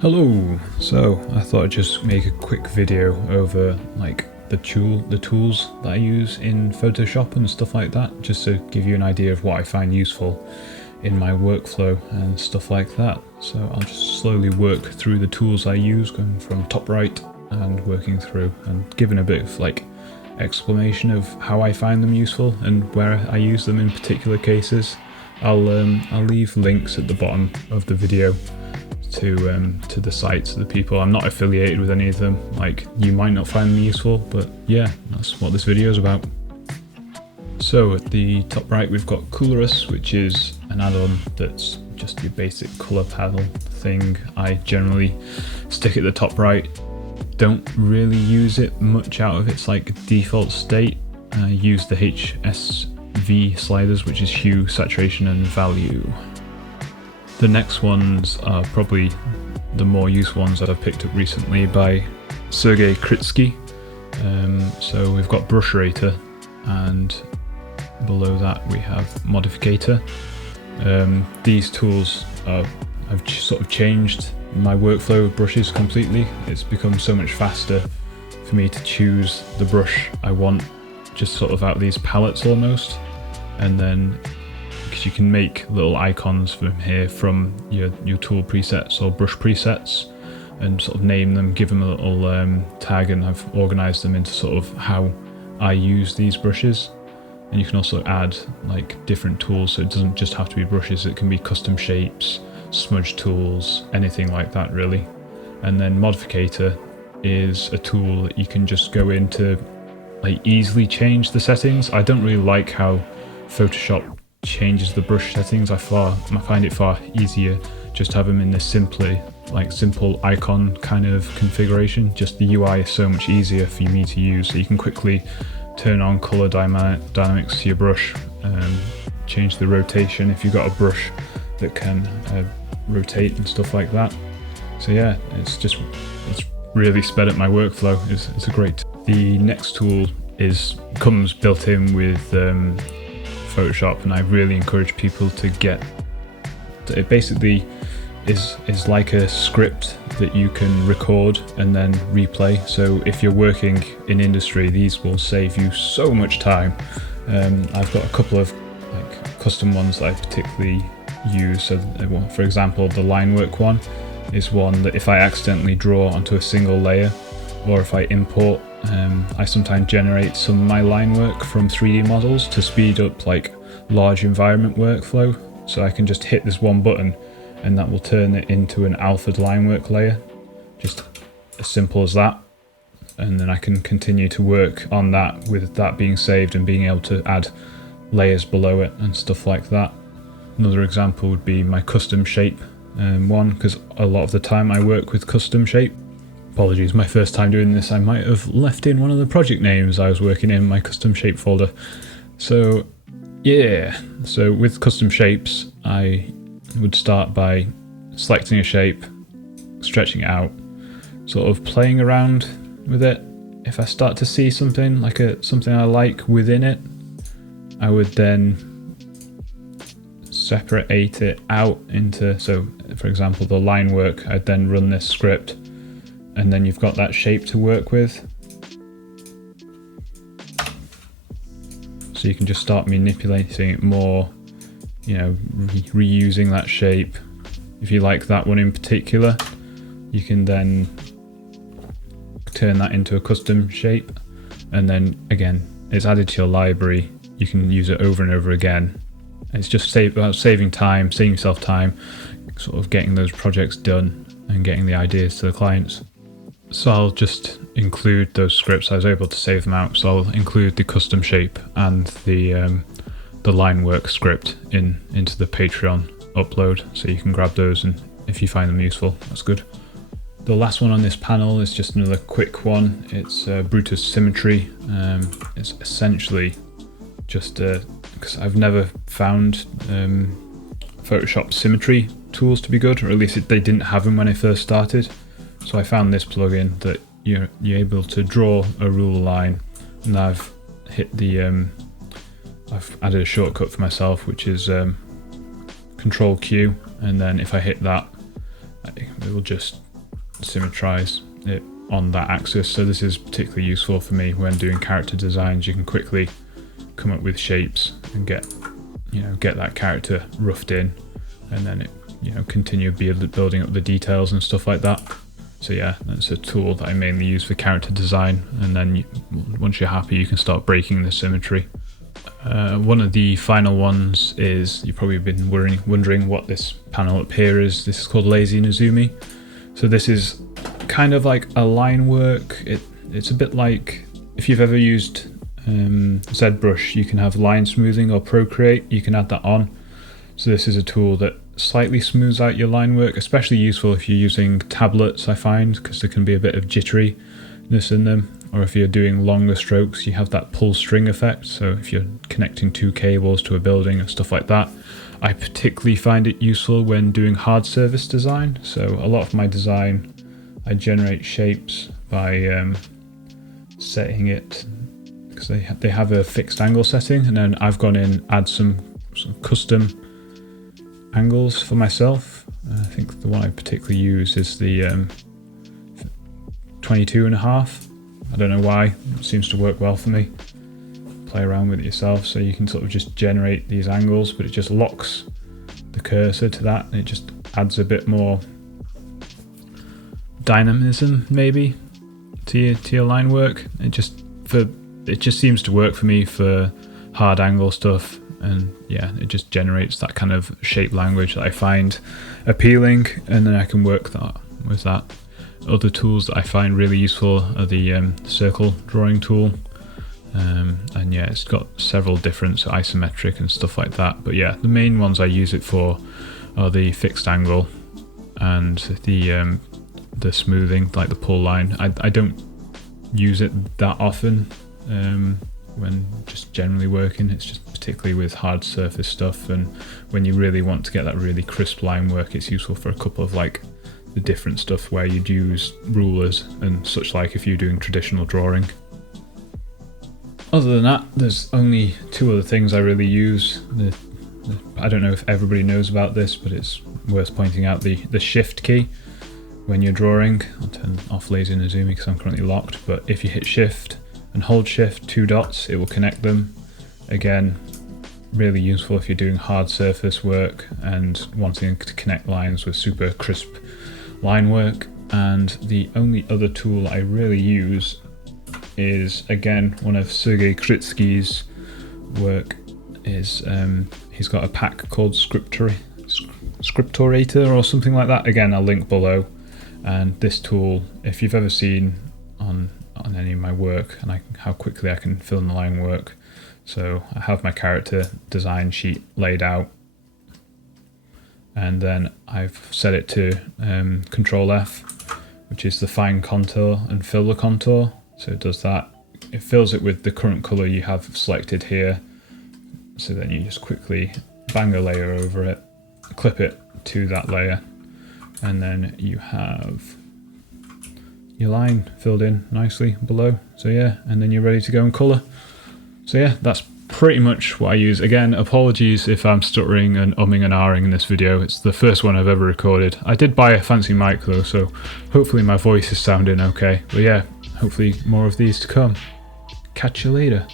Hello! So I thought I'd just make a quick video over like the tools that I use in Photoshop and stuff like that, just to give you an idea of what I find useful in my workflow and stuff like that. So I'll just slowly work through the tools I use, going from top right and working through and giving a bit of like explanation of how I find them useful and where I use them in particular cases. I'll leave links at the bottom of the video to the sites of the people. I'm not affiliated with any of them. Like, you might not find them useful, but yeah, that's what this video is about. So at the top right we've got Colorus, which is an add-on that's just your basic color panel thing. I generally stick at the top right. Don't really use it much out of its like default state. I use the HSV sliders, which is hue, saturation and value. The next ones are probably the more useful ones that I've picked up recently by Sergey Kritsky. So we've got Brush Rater, and below that we have Modificator. These tools I've sort of changed my workflow of brushes completely. It's become so much faster for me to choose the brush I want, just sort of out of these palettes almost, and then because you can make little icons from here from your tool presets or brush presets and sort of name them, give them a little tag, and I've organized them into sort of how I use these brushes. And you can also add like different tools, so it doesn't just have to be brushes, it can be custom shapes, smudge tools, anything like that really. And then Modificator is a tool that you can just go into like easily change the settings. I don't really like how Photoshop changes the brush settings. I find it far easier just to have them in this simple icon kind of configuration. Just the UI is so much easier for me to use, so you can quickly turn on color dynamics to your brush, change the rotation if you've got a brush that can rotate and stuff like that. So yeah, it's really sped up my workflow. It's a great. The next tool comes built in with Photoshop, and I really encourage people to get it. Basically is like a script that you can record and then replay. So if you're working in industry, these will save you so much time. I've got a couple of like custom ones that I particularly use. So for example, the line work one is one that if I accidentally draw onto a single layer, or if I import, I sometimes generate some of my line work from 3D models to speed up like large environment workflow. So I can just hit this one button and that will turn it into an alpha line work layer, just as simple as that. And then I can continue to work on that with that being saved and being able to add layers below it and stuff like that. Another example would be my custom shape one, because a lot of the time I work with custom shape. Apologies, my first time doing this, I might have left in one of the project names I was working in my custom shape folder. So yeah, so with custom shapes, I would start by selecting a shape, stretching it out, sort of playing around with it. If I start to see something like something I like within it, I would then separate it out into, so for example the line work, I'd then run this script, and then you've got that shape to work with. So you can just start manipulating it more, reusing that shape. If you like that one in particular, you can then turn that into a custom shape, and then again, it's added to your library. You can use it over and over again. It's just about saving yourself time, sort of getting those projects done and getting the ideas to the clients. So I'll just include those scripts. I was able to save them out, so I'll include the custom shape and the line work script into the Patreon upload, so you can grab those, and if you find them useful, that's good. The last one on this panel is just another quick one. It's Brutus Symmetry. It's essentially just because I've never found Photoshop symmetry tools to be good, or at least they didn't have them when I first started. So I found this plugin that you're able to draw a ruler line, and I've added a shortcut for myself, which is Control Q, and then if I hit that, it will just symmetrize it on that axis. So this is particularly useful for me when doing character designs. You can quickly come up with shapes and get that character roughed in, and then it continue building up the details and stuff like that. So yeah, that's a tool that I mainly use for character design, and then once you're happy you can start breaking the symmetry. One of the final ones is, you've probably been wondering what this panel up here is. This is called Lazy Nezumi. So this is kind of like a line work. It's a bit like if you've ever used ZBrush, you can have line smoothing or Procreate, you can add that on. So this is a tool that slightly smooths out your line work, especially useful if you're using tablets, I find, because there can be a bit of jitteriness in them. Or if you're doing longer strokes, you have that pull string effect. So if you're connecting two cables to a building and stuff like that, I particularly find it useful when doing hard surface design. So a lot of my design, I generate shapes by setting it, because they have a fixed angle setting, and then I've gone in, add some custom angles for myself. I think the one I particularly use is the 22.5. I don't know why, it seems to work well for me. Play around with it yourself, so you can sort of just generate these angles, but it just locks the cursor to that, and it just adds a bit more dynamism maybe to your line work. It just seems to work for me for hard angle stuff, and yeah, it just generates that kind of shape language that I find appealing, and then I can work with that. Other tools that I find really useful are the circle drawing tool, and yeah, it's got several different isometric and stuff like that, but yeah, the main ones I use it for are the fixed angle and the smoothing, like the pull line. I don't use it that often when just generally working. It's just particularly with hard surface stuff, and when you really want to get that really crisp line work, it's useful for a couple of like the different stuff where you'd use rulers and such, like if you're doing traditional drawing. Other than that, there's only two other things I really use. I don't know if everybody knows about this, but it's worth pointing out the shift key when you're drawing. I'll turn off Lazy Nezumi because I'm currently locked, but if you hit shift and hold shift, two dots, it will connect them. Again, really useful if you're doing hard surface work and wanting to connect lines with super crisp line work. And the only other tool I really use is, again, one of Sergei Kritsky's work. Is he's got a pack called Scriptorator or something like that. Again, I'll link below. And this tool, if you've ever seen on any of my work and how quickly I can fill in the line work. So I have my character design sheet laid out, and then I've set it to Control F, which is the fine contour and fill the contour. So it does that. It fills it with the current color you have selected here. So then you just quickly bang a layer over it, clip it to that layer, and then you have your line filled in nicely below. So yeah, and then you're ready to go and color. So yeah, that's pretty much what I use. Again, apologies if I'm stuttering and umming and ahhing in this video. It's the first one I've ever recorded. I did buy a fancy mic though, so hopefully my voice is sounding okay. But yeah, hopefully more of these to come. Catch you later.